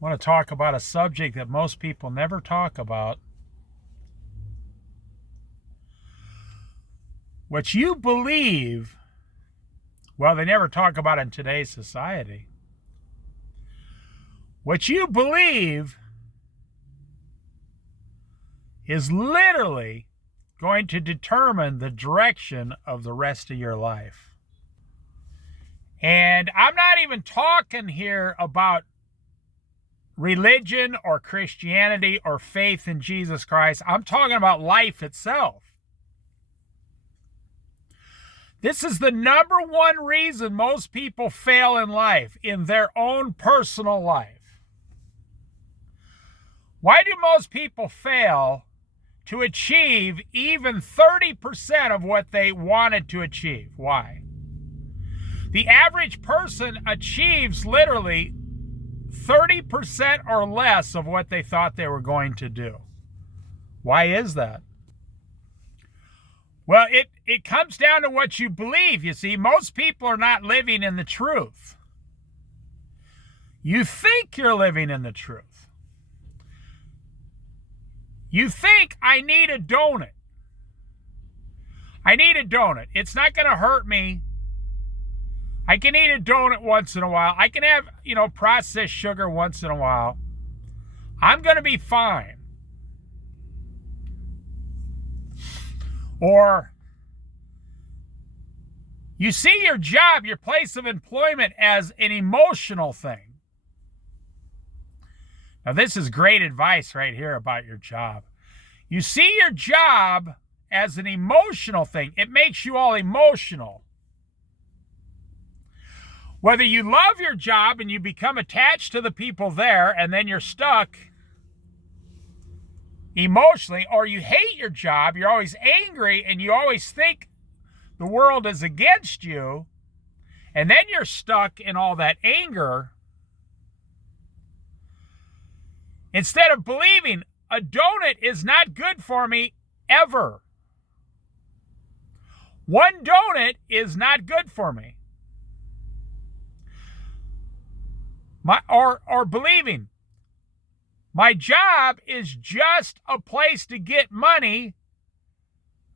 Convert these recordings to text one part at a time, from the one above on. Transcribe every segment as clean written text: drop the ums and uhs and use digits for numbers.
I want to talk about a subject that most people never talk about. What you believe, well, they never talk about it in today's society. What you believe is literally going to determine the direction of the rest of your life. And I'm not even talking here about religion or Christianity or faith in Jesus Christ. I'm talking about life itself. This is the number one reason most people fail in life, in their own personal life. Why do most people fail to achieve even 30% of what they wanted to achieve? Why? The average person achieves literally 30% or less of what they thought they were going to do. Why is that? Well, it comes down to what you believe. You see, most people are not living in the truth. You think you're living in the truth. You think, I need a donut. I need a donut. It's not going to hurt me. I can eat a donut once in a while. I can have, processed sugar once in a while. I'm going to be fine. Or you see your job, your place of employment as an emotional thing. Now, this is great advice right here about your job. You see your job as an emotional thing. It makes you all emotional. Whether you love your job and you become attached to the people there and then you're stuck emotionally, or you hate your job, you're always angry and you always think the world is against you, and then you're stuck in all that anger, instead of believing a donut is not good for me ever. One donut is not good for me. Or believing my job is just a place to get money,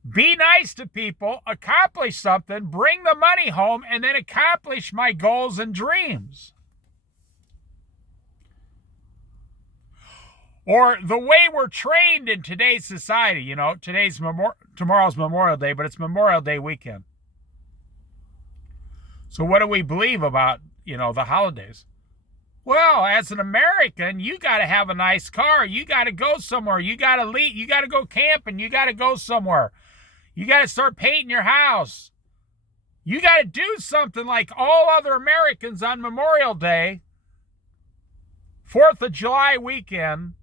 be nice to people, accomplish something, bring the money home, and then accomplish my goals and dreams. Or the way we're trained in today's society, tomorrow's Memorial Day, but it's Memorial Day weekend. So what do we believe about, the holidays? Well, as an American, you got to have a nice car. You got to go somewhere. You got to leave. You got to go camping. You got to go somewhere. You got to start painting your house. You got to do something like all other Americans on Memorial Day, 4th of July weekend,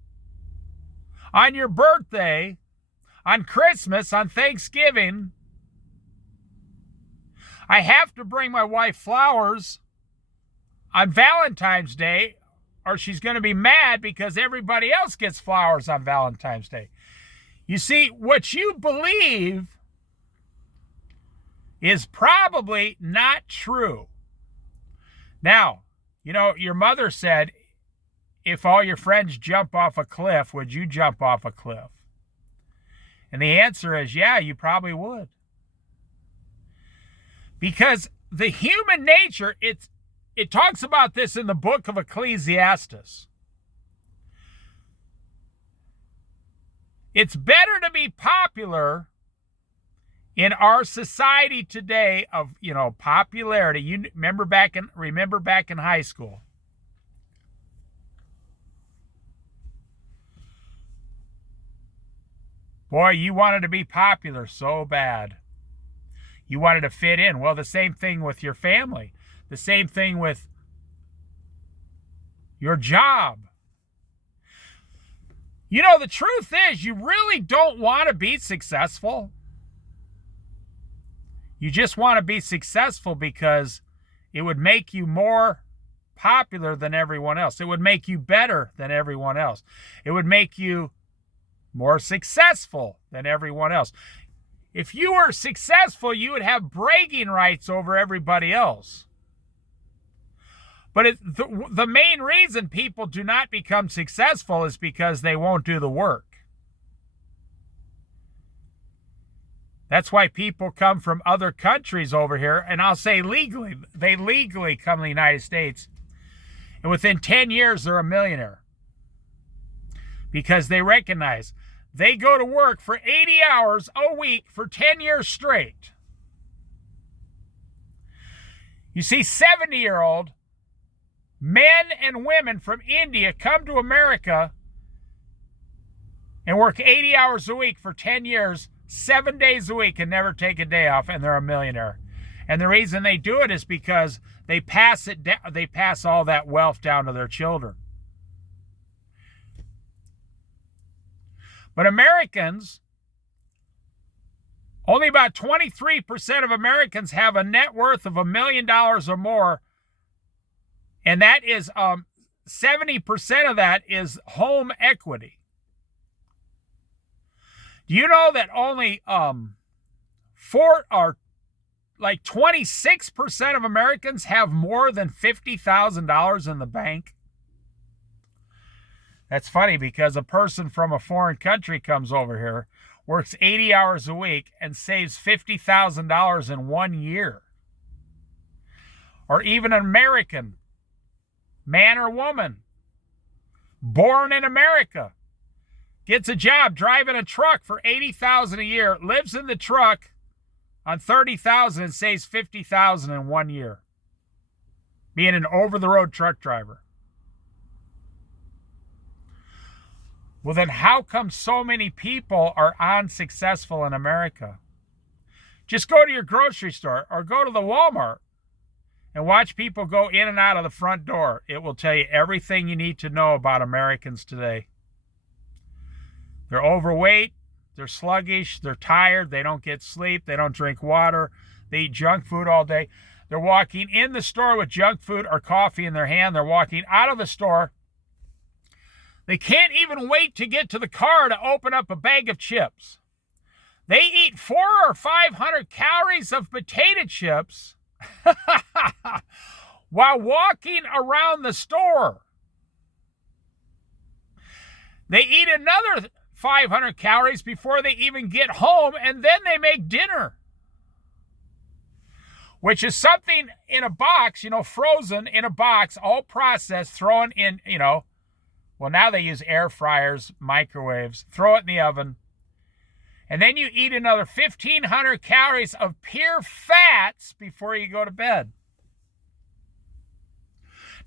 on your birthday, on Christmas, on Thanksgiving. I have to bring my wife flowers on Valentine's Day, or she's going to be mad because everybody else gets flowers on Valentine's Day. You see, what you believe is probably not true. Now, your mother said, if all your friends jump off a cliff, would you jump off a cliff? And the answer is, yeah, you probably would. Because the human nature, it talks about this in the book of Ecclesiastes. It's better to be popular in our society today of, popularity. You remember back in high school. Boy, you wanted to be popular so bad. You wanted to fit in. Well, the same thing with your family. The same thing with your job. The truth is, you really don't want to be successful. You just want to be successful because it would make you more popular than everyone else. It would make you better than everyone else. It would make you more successful than everyone else. If you were successful, you would have bragging rights over everybody else. But the main reason people do not become successful is because they won't do the work. That's why people come from other countries over here, and I'll say legally. They legally come to the United States, and within 10 years, they're a millionaire. Because they recognize they go to work for 80 hours a week for 10 years straight. You see, 70-year-old men and women from India come to America and work 80 hours a week for 10 years, 7 days a week, and never take a day off, and they're a millionaire. And the reason they do it is because they pass it down, they pass all that wealth down to their children. But Americans, only about 23% of Americans have a net worth of $1 million or more. And that is 70% of that is home equity. Do you know that only 26% of Americans have more than $50,000 in the bank? That's funny because a person from a foreign country comes over here, works 80 hours a week, and saves $50,000 in 1 year. Or even an American, man or woman, born in America, gets a job driving a truck for $80,000 a year, lives in the truck on $30,000 and saves $50,000 in 1 year, being an over-the-road truck driver. Well, then how come so many people are unsuccessful in America? Just go to your grocery store or go to the Walmart and watch people go in and out of the front door. It will tell you everything you need to know about Americans today. They're overweight, they're sluggish, they're tired, they don't get sleep, they don't drink water, they eat junk food all day. They're walking in the store with junk food or coffee in their hand. They're walking out of the store. They can't even wait to get to the car to open up a bag of chips. They eat 400 or 500 calories of potato chips while walking around the store. They eat another 500 calories before they even get home, and then they make dinner, which is something in a box, frozen in a box, all processed, thrown in, well, now they use air fryers, microwaves, throw it in the oven, and then you eat another 1,500 calories of pure fats before you go to bed.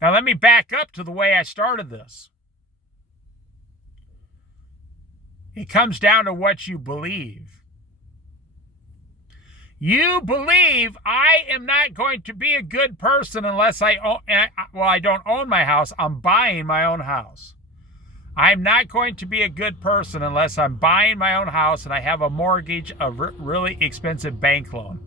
Now, let me back up to the way I started this. It comes down to what you believe. You believe I am not going to be a good person unless I don't own my house. I'm buying my own house. I'm not going to be a good person unless I'm buying my own house and I have a mortgage, a really expensive bank loan.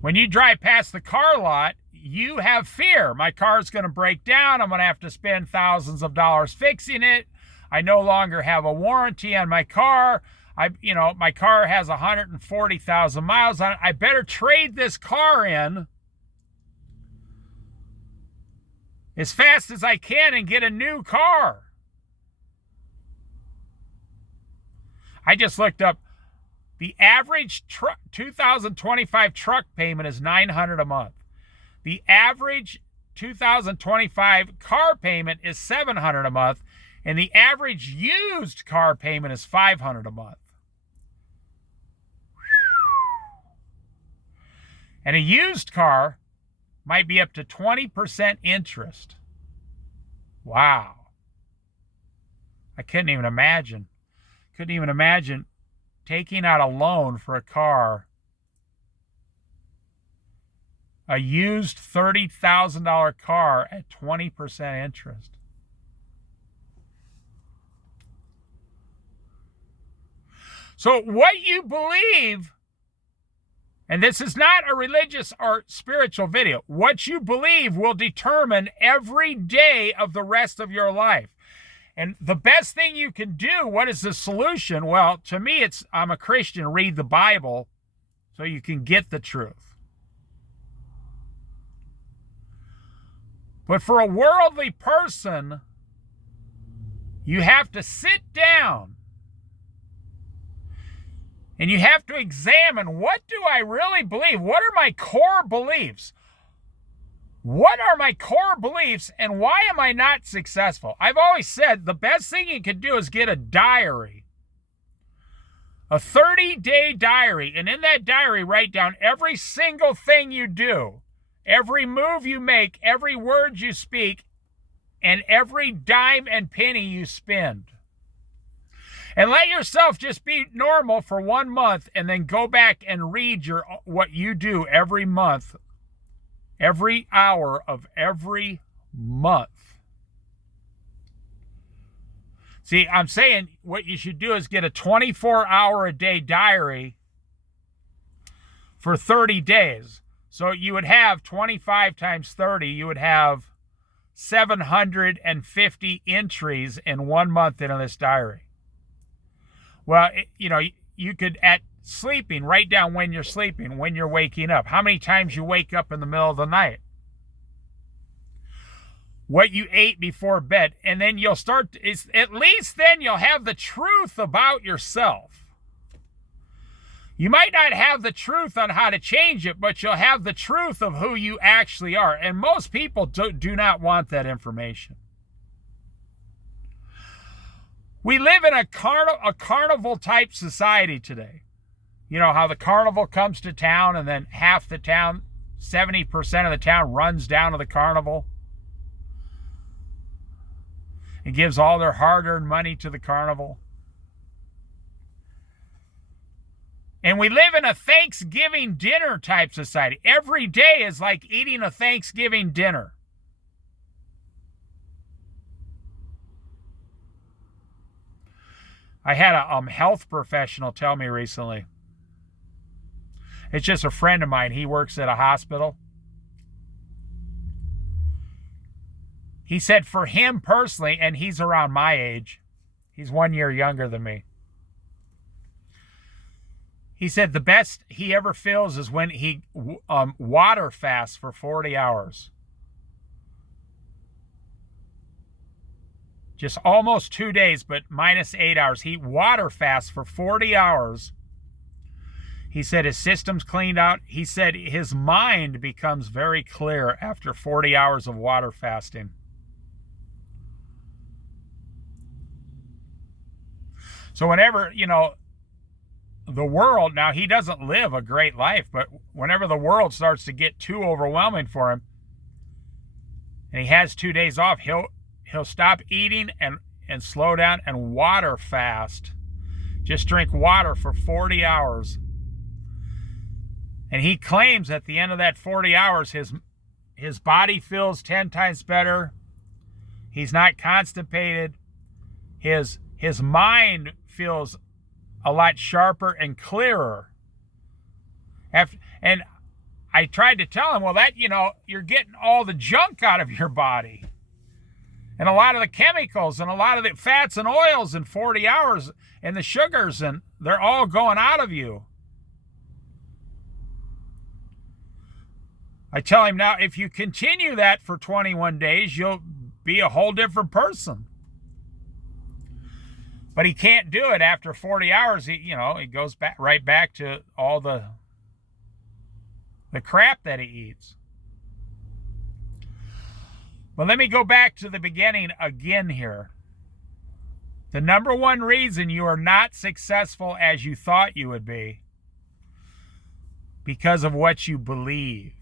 When you drive past the car lot, you have fear. My car's going to break down. I'm going to have to spend thousands of dollars fixing it. I no longer have a warranty on my car. My car has 140,000 miles on it. I better trade this car in as fast as I can and get a new car. I just looked up the average 2025 truck payment is $900 a month. The average 2025 car payment is $700 a month, and the average used car payment is $500 a month. And a used car might be up to 20% interest. Wow. I couldn't even imagine. Couldn't even imagine taking out a loan for a car. A used $30,000 car at 20% interest. So what you believe, and this is not a religious or spiritual video, what you believe will determine every day of the rest of your life. And the best thing you can do, what is the solution? Well, to me, I'm a Christian, read the Bible. so you can get the truth. But for a worldly person, you have to sit down and you have to examine, what do I really believe? What are my core beliefs? What are my core beliefs, and why am I not successful? I've always said the best thing you can do is get a diary, a 30-day diary, and in that diary write down every single thing you do, every move you make, every word you speak, and every dime and penny you spend. And let yourself just be normal for 1 month, and then go back and read what you do every month, every hour of every month. See, I'm saying what you should do is get a 24-hour-a-day diary for 30 days. So you would have 25 times 30, you would have 750 entries in 1 month into this diary. Well, you could, at sleeping, write down when you're sleeping, when you're waking up, how many times you wake up in the middle of the night, what you ate before bed, and then you'll start, at least then you'll have the truth about yourself. You might not have the truth on how to change it, but you'll have the truth of who you actually are. And most people do not want that information. We live in a carnival type society today. You know how the carnival comes to town, and then half the town, 70% of the town, runs down to the carnival and gives all their hard-earned money to the carnival. And we live in a Thanksgiving dinner type society. Every day is like eating a Thanksgiving dinner. I had a health professional tell me recently. It's just a friend of mine. He works at a hospital. He said for him personally, and he's around my age, he's 1 year younger than me. He said the best he ever feels is when he water fasts for 40 hours. Just almost 2 days, but minus 8 hours. He water fasts for 40 hours. He said his system's cleaned out. He said his mind becomes very clear after 40 hours of water fasting. So whenever, the world, now he doesn't live a great life, but whenever the world starts to get too overwhelming for him, and he has 2 days off, he'll stop eating and slow down and water fast. Just drink water for 40 hours. And he claims at the end of that 40 hours, his body feels 10 times better. He's not constipated. His mind feels a lot sharper and clearer. And I tried to tell him, well, that, you're getting all the junk out of your body. And a lot of the chemicals and a lot of the fats and oils in 40 hours and the sugars, and they're all going out of you. I tell him now, if you continue that for 21 days, you'll be a whole different person. But he can't do it after 40 hours. He goes right back to all the crap that he eats. But let me go back to the beginning again here. The number one reason you are not successful as you thought you would be, because of what you believe.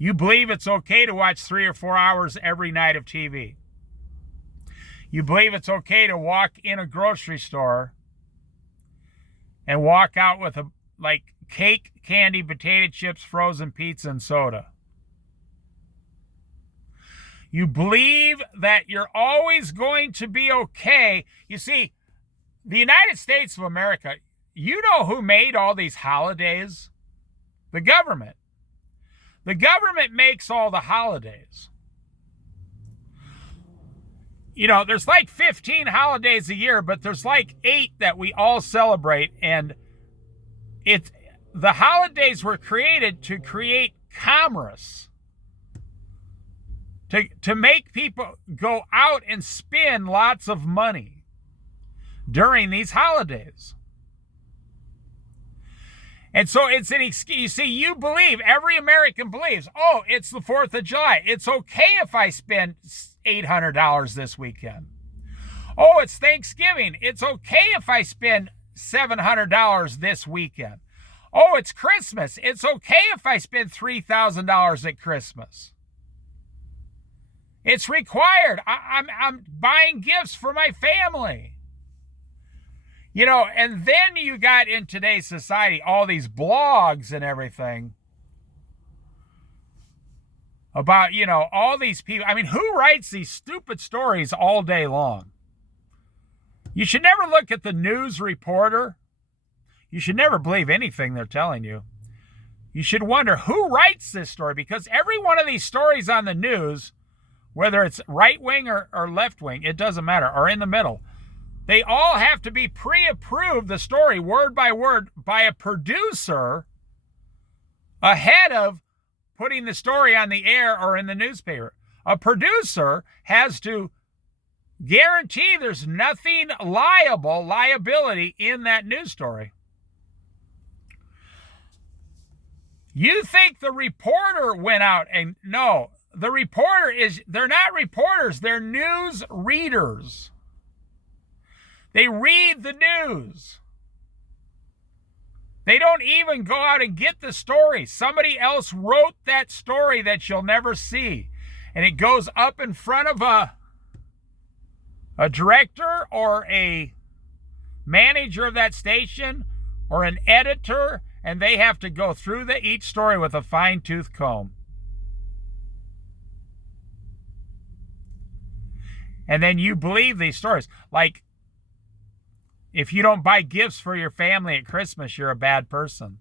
You believe it's okay to watch 3 or 4 hours every night of TV. You believe it's okay to walk in a grocery store and walk out with cake, candy, potato chips, frozen pizza, and soda. You believe that you're always going to be okay. You see, the United States of America, you know who made all these holidays? The government. The government makes all the holidays. there's like 15 holidays a year, but there's like 8 that we all celebrate. And the holidays were created to create commerce, to make people go out and spend lots of money during these holidays. And so it's an excuse. You see, every American believes, oh, it's the 4th of July. It's okay if I spend $800 this weekend. Oh, it's Thanksgiving. It's okay if I spend $700 this weekend. Oh, it's Christmas. It's okay if I spend $3,000 at Christmas. It's required. I'm buying gifts for my family. And then you got in today's society all these blogs and everything about, all these people. I mean, who writes these stupid stories all day long? You should never look at the news reporter. You should never believe anything they're telling you. You should wonder who writes this story, because every one of these stories on the news, whether it's right wing or left wing, it doesn't matter, or in the middle, they all have to be pre-approved, the story, word by word, by a producer ahead of putting the story on the air or in the newspaper. A producer has to guarantee there's nothing liability in that news story. You think the reporter went out and, no, they're not reporters, they're news readers. They read the news. They don't even go out and get the story. Somebody else wrote that story that you'll never see. And it goes up in front of a director or a manager of that station or an editor, and they have to go through each story with a fine-tooth comb. And then you believe these stories. Like, if you don't buy gifts for your family at Christmas, you're a bad person.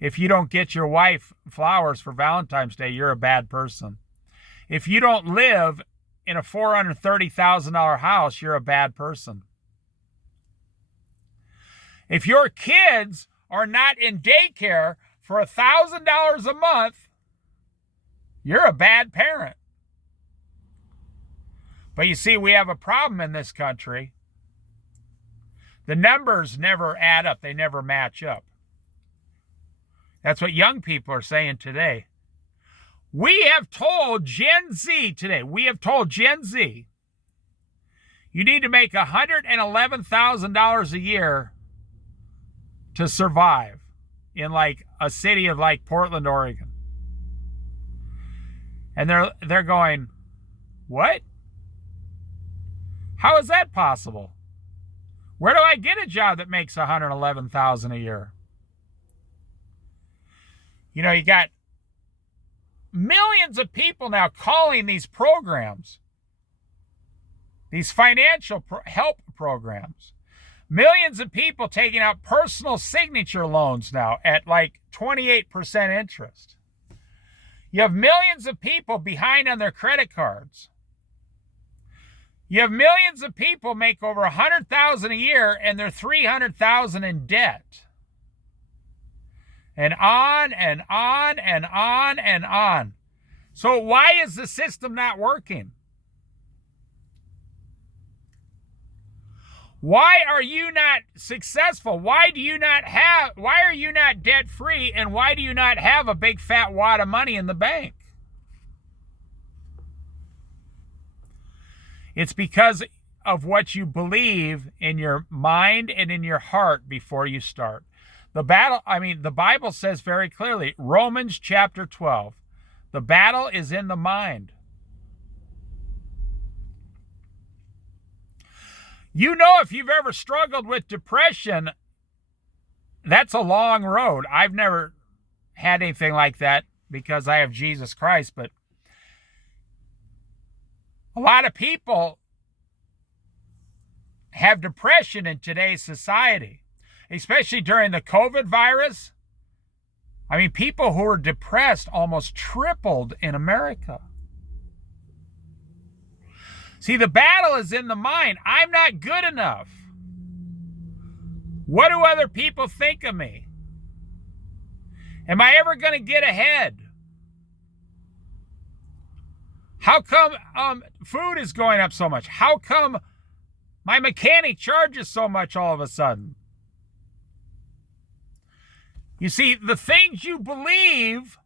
If you don't get your wife flowers for Valentine's Day, you're a bad person. If you don't live in a $430,000 house, you're a bad person. If your kids are not in daycare for $1,000 a month, you're a bad parent. But you see, we have a problem in this country. The numbers never add up. They never match up. That's what young people are saying today. We have told Gen Z today, you need to make $111,000 a year to survive in like a city of like Portland, Oregon. And they're going, what? How is that possible? Where do I get a job that makes $111,000 a year? You got millions of people now calling these programs, these financial help programs. Millions of people taking out personal signature loans now at like 28% interest. You have millions of people behind on their credit cards. You have millions of people make over $100,000 a year and they're $300,000 in debt. And on and on and on and on. So why is the system not working? Why are you not successful? Why are you not debt free, and why do you not have a big fat wad of money in the bank? It's because of what you believe in your mind and in your heart before you start. The Bible says very clearly, Romans chapter 12, the battle is in the mind. If you've ever struggled with depression, that's a long road. I've never had anything like that because I have Jesus Christ, but a lot of people have depression in today's society, especially during the COVID virus. People who are depressed almost tripled in America. See, the battle is in the mind. I'm not good enough. What do other people think of me? Am I ever going to get ahead? How come food is going up so much? How come my mechanic charges so much all of a sudden? You see, the things you believe.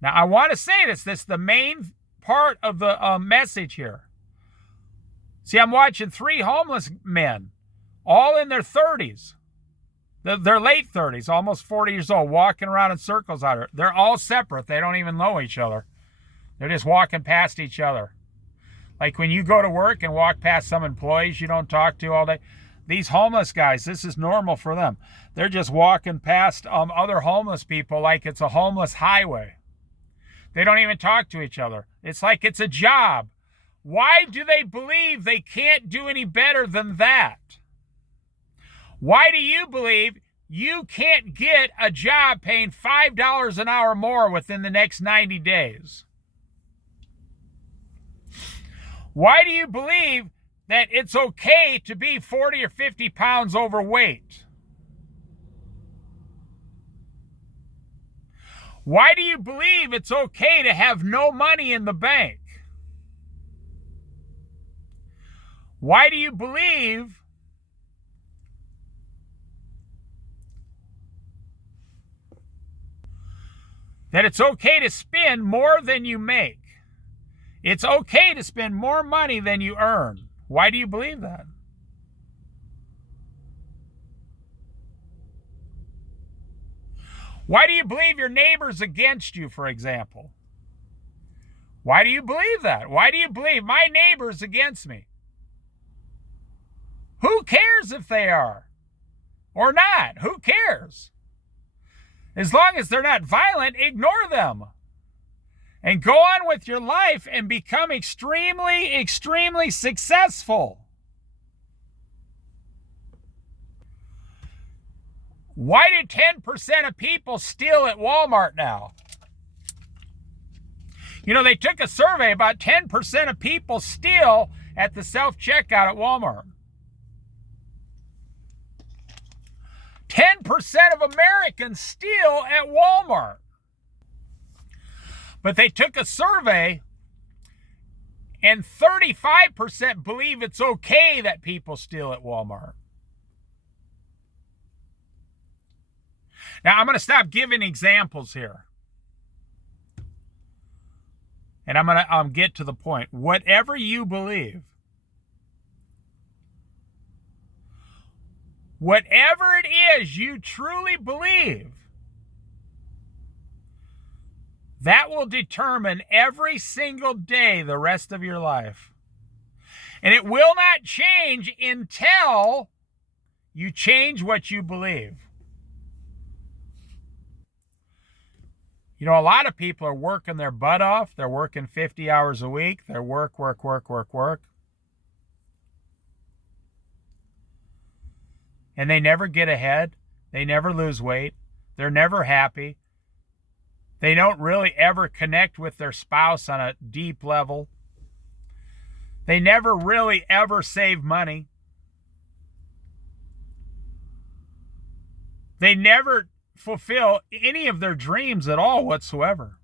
Now, I want to say this. This is the main part of the message here. See, I'm watching 3 homeless men, all in their 30s. They're late 30s, almost 40 years old, walking around in circles out here. They're all separate. They don't even know each other. They're just walking past each other. Like when you go to work and walk past some employees you don't talk to all day. These homeless guys, this is normal for them. They're just walking past other homeless people like it's a homeless highway. They don't even talk to each other. It's like it's a job. Why do they believe they can't do any better than that? Why do you believe you can't get a job paying $5 an hour more within the next 90 days? Why do you believe that it's okay to be 40 or 50 pounds overweight? Why do you believe it's okay to have no money in the bank? Why do you believe that it's okay to spend more than you make? It's okay to spend more money than you earn. Why do you believe that? Why do you believe your neighbor's against you, for example? Why do you believe that? Why do you believe my neighbor's against me? Who cares if they are or not? Who cares? As long as they're not violent, ignore them. And go on with your life and become extremely, extremely successful. Why do 10% of people steal at Walmart now? You know, they took a survey, about 10% of people steal at the self-checkout at Walmart. 10% of Americans steal at Walmart. But they took a survey, and 35% believe it's okay that people steal at Walmart. Now, I'm going to stop giving examples here. And I'm going to get to the point. Whatever you believe, whatever it is you truly believe, that will determine every single day the rest of your life. And it will not change until you change what you believe. You know, a lot of people are working their butt off. They're working 50 hours a week. They're work. And they never get ahead. They never lose weight. They're never happy. They don't really ever connect with their spouse on a deep level. They never really ever save money. They never fulfill any of their dreams at all whatsoever.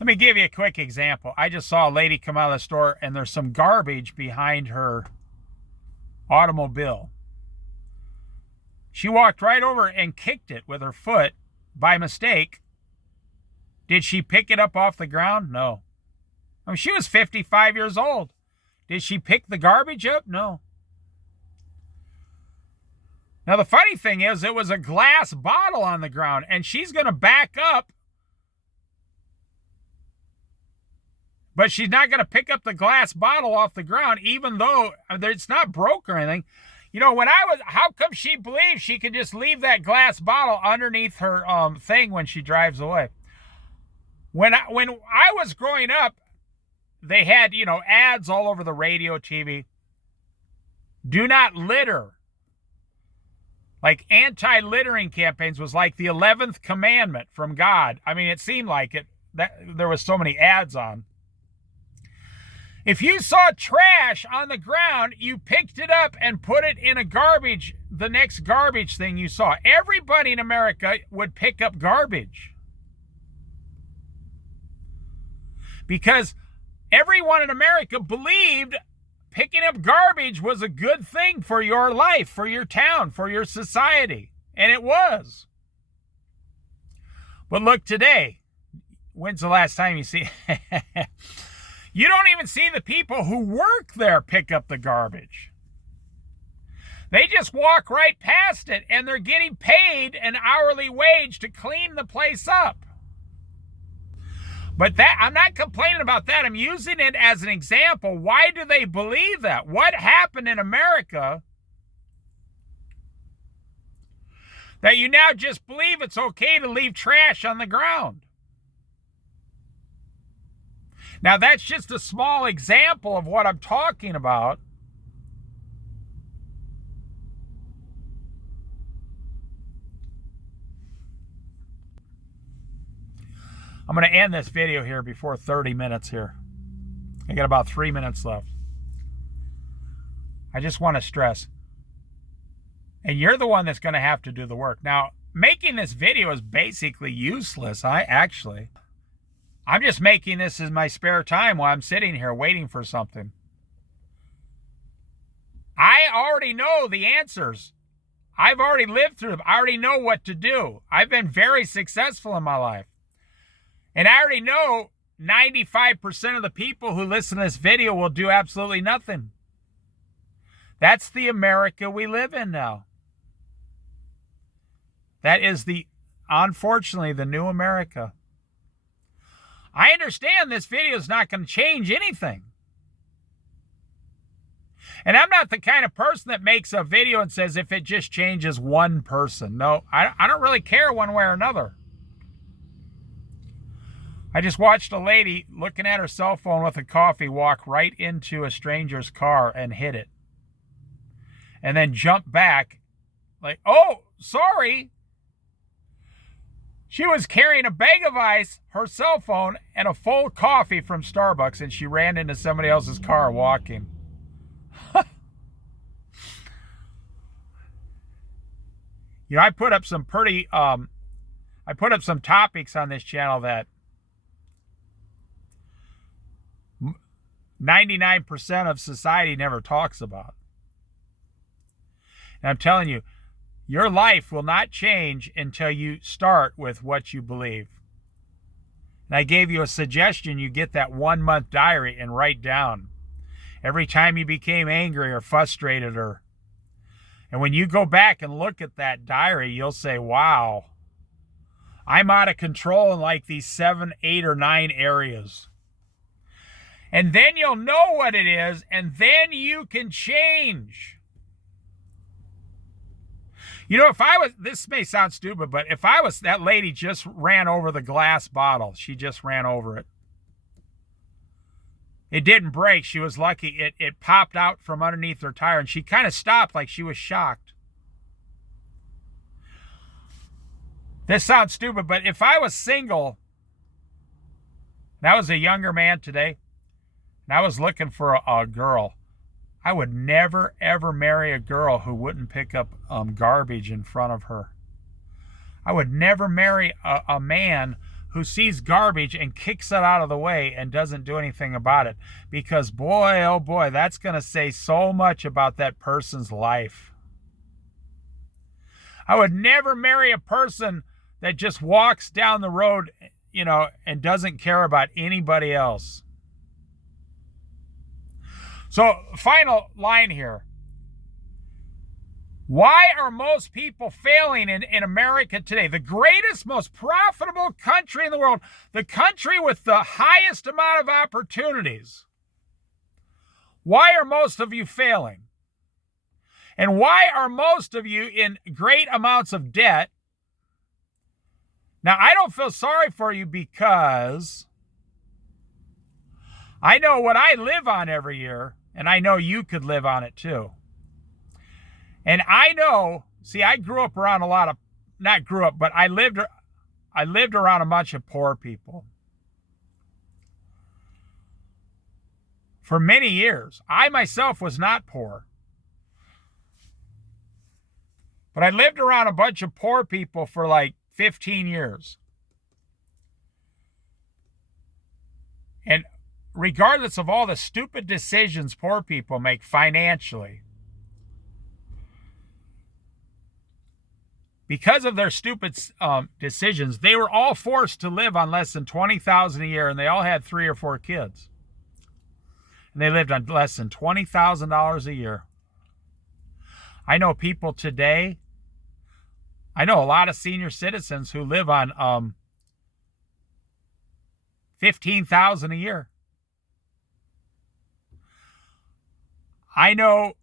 Let me give you a quick example. I just saw a lady come out of the store and there's some garbage behind her automobile. She walked right over and kicked it with her foot by mistake. Did she pick it up off the ground? No. I mean, she was 55 years old. Did she pick the garbage up? No. Now, the funny thing is, it was a glass bottle on the ground, and she's going to back up, but she's not going to pick up the glass bottle off the ground, even though it's not broke or anything. You know, how come she believes she could just leave that glass bottle underneath her thing when she drives away? When I was growing up, they had, ads all over the radio, TV. Do not litter. Like anti-littering campaigns was like the 11th commandment from God. I mean, it seemed like it. That there was so many ads on. If you saw trash on the ground, you picked it up and put it in the next garbage thing you saw. Everybody in America would pick up garbage. Because everyone in America believed picking up garbage was a good thing for your life, for your town, for your society. And it was. But look today. When's the last time you see... You don't even see the people who work there pick up the garbage. They just walk right past it, and they're getting paid an hourly wage to clean the place up. But that, I'm not complaining about that. I'm using it as an example. Why do they believe that? What happened in America that you now just believe it's okay to leave trash on the ground? Now, that's just a small example of what I'm talking about. I'm going to end this video here before 30 minutes here. I got about 3 minutes left. I just want to stress, and you're the one that's going to have to do the work. Now, making this video is basically useless. I'm just making this as my spare time while I'm sitting here waiting for something. I already know the answers. I've already lived through them. I already know what to do. I've been very successful in my life. And I already know 95% of the people who listen to this video will do absolutely nothing. That's the America we live in now. That is unfortunately, the new America. I understand this video is not going to change anything. And I'm not the kind of person that makes a video and says if it just changes one person. No, I don't really care one way or another. I just watched a lady looking at her cell phone with a coffee walk right into a stranger's car and hit it. And then jump back like, oh, sorry. She was carrying a bag of ice, her cell phone, and a full coffee from Starbucks, and she ran into somebody else's car walking. You know, I put up some topics on this channel that 99% of society never talks about. And I'm telling you, your life will not change until you start with what you believe. And I gave you a suggestion. You get that 1-month diary and write down every time you became angry or frustrated. And when you go back and look at that diary, you'll say, wow, I'm out of control in like these 7, 8, or 9 areas. And then you'll know what it is, and then you can change. You know, this may sound stupid, but if that lady just ran over the glass bottle. She just ran over it. It didn't break. She was lucky. It popped out from underneath her tire, and she kind of stopped like she was shocked. This sounds stupid, but if I was single, and I was a younger man today, and I was looking for a girl, I would never, ever marry a girl who wouldn't pick up garbage in front of her. I would never marry a man who sees garbage and kicks it out of the way and doesn't do anything about it. Because boy, oh boy, that's going to say so much about that person's life. I would never marry a person that just walks down the road, you know, and doesn't care about anybody else. So, final line here. Why are most people failing in America today? The greatest, most profitable country in the world, the country with the highest amount of opportunities. Why are most of you failing? And why are most of you in great amounts of debt? Now, I don't feel sorry for you because I know what I live on every year. And I know you could live on it too. And I know See, I grew up around a lot of, not grew up, but I lived around a bunch of poor people. For many years. I myself was not poor. But I lived around a bunch of poor people for like 15 years. And regardless of all the stupid decisions poor people make financially, because of their stupid decisions, they were all forced to live on less than $20,000 a year, and they all had 3 or 4 kids. And they lived on less than $20,000 a year. I know people today, I know a lot of senior citizens who live on $15,000 a year. I know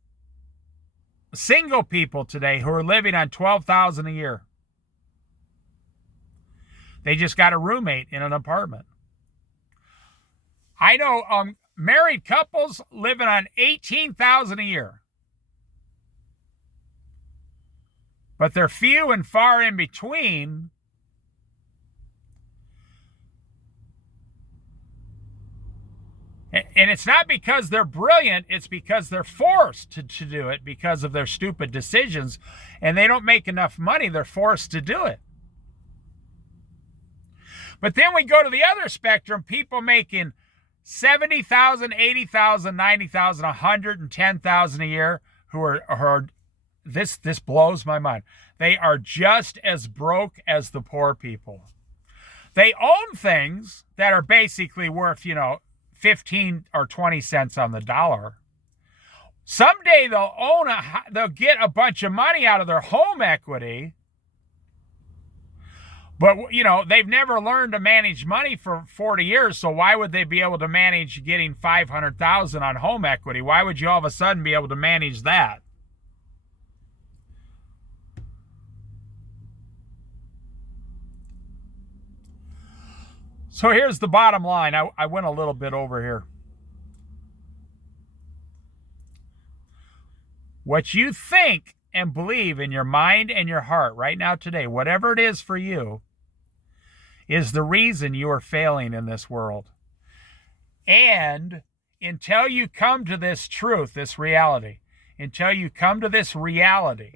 single people today who are living on $12,000 a year. They just got a roommate in an apartment. I know married couples living on $18,000 a year. But they're few and far in between. And it's not because they're brilliant, it's because they're forced to do it because of their stupid decisions, and they don't make enough money, they're forced to do it. But then we go to the other spectrum, people making $70,000, $80,000, $90,000, $110,000 a year who are this blows my mind. They are just as broke as the poor people. They own things that are basically worth, 15 or 20 cents on the dollar. Someday they'll get a bunch of money out of their home equity. But, they've never learned to manage money for 40 years, so why would they be able to manage getting $500,000 on home equity? Why would you all of a sudden be able to manage that? So here's the bottom line. I went a little bit over here. What you think and believe in your mind and your heart right now today, whatever it is for you, is the reason you are failing in this world. And until you come to this truth, this reality, until you come to this reality,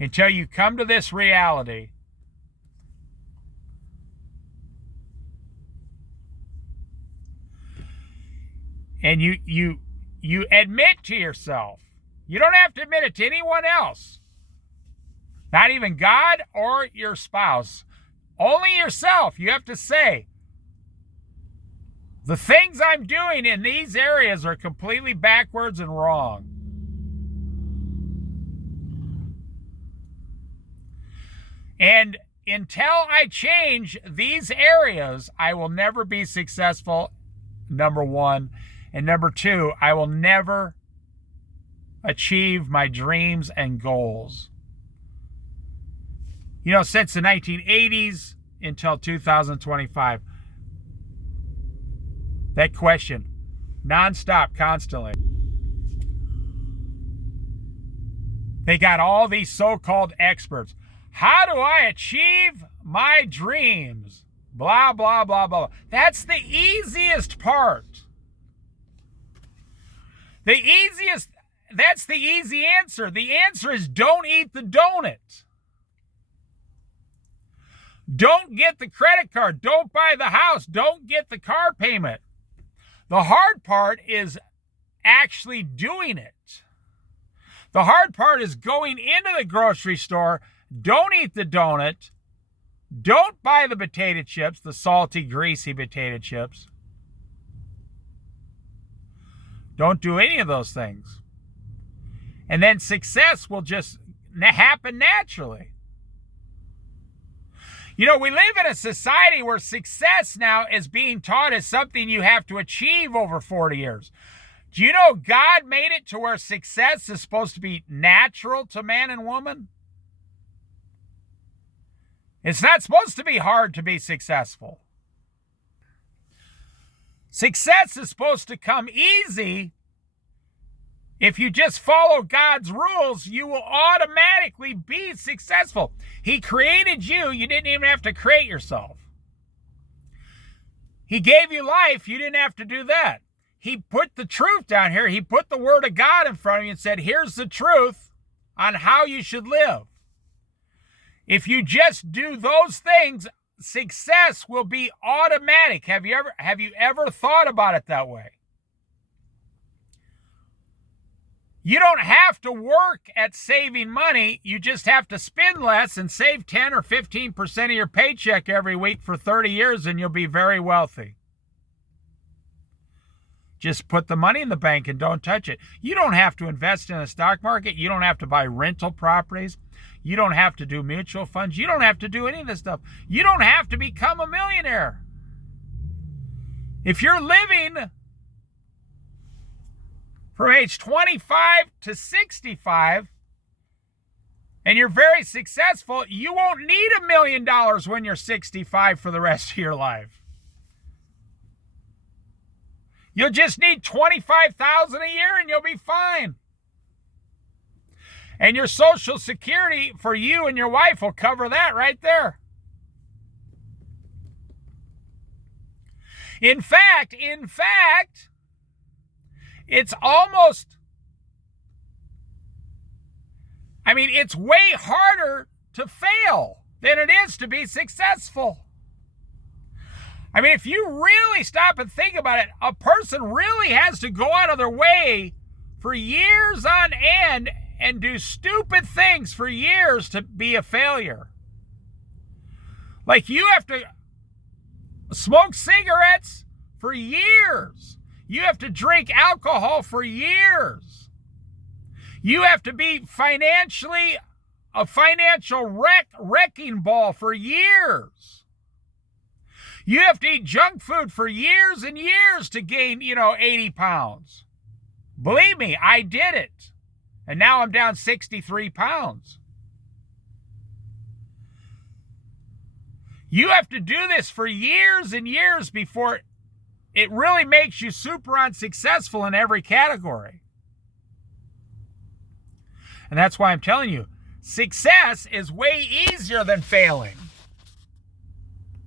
and you admit to yourself, you don't have to admit it to anyone else, not even God or your spouse, only yourself. You have to say, the things I'm doing in these areas are completely backwards and wrong. And until I change these areas, I will never be successful, number one. And number two, I will never achieve my dreams and goals. Since the 1980s until 2025, that question, nonstop, constantly. They got all these so-called experts. How do I achieve my dreams? Blah, blah, blah, blah. That's the easiest part. That's the easy answer. The answer is don't eat the donut. Don't get the credit card. Don't buy the house. Don't get the car payment. The hard part is actually doing it. The hard part is going into the grocery store. Don't eat the donut. Don't buy the potato chips, the salty, greasy potato chips. Don't do any of those things. And then success will just happen naturally. We live in a society where success now is being taught as something you have to achieve over 40 years. Do you know God made it to where success is supposed to be natural to man and woman? It's not supposed to be hard to be successful. Success is supposed to come easy If you just follow God's rules, you will automatically be successful. He created you. You didn't even have to create yourself. He gave you life. You didn't have to do that. He put the truth down here. He put the word of God in front of you and said, here's the truth on how you should live. If you just do those things, success will be automatic. Have you ever thought about it that way? You don't have to work at saving money. You just have to spend less and save 10 or 15% of your paycheck every week for 30 years, and you'll be very wealthy. Just put the money in the bank and don't touch it. You don't have to invest in the stock market. You don't have to buy rental properties. You don't have to do mutual funds. You don't have to do any of this stuff. You don't have to become a millionaire. If you're living from age 25 to 65, and you're very successful, you won't need $1 million when you're 65 for the rest of your life. You'll just need $25,000 a year and you'll be fine. And your Social Security for you and your wife will cover that right there. In fact, it's it's way harder to fail than it is to be successful. If you really stop and think about it, a person really has to go out of their way for years on end and do stupid things for years to be a failure. Like, you have to smoke cigarettes for years. You have to drink alcohol for years. You have to be a financial wrecking ball for years. You have to eat junk food for years and years to gain, 80 pounds. Believe me, I did it. And now I'm down 63 pounds. You have to do this for years and years before it really makes you super unsuccessful in every category. And that's why I'm telling you, success is way easier than failing.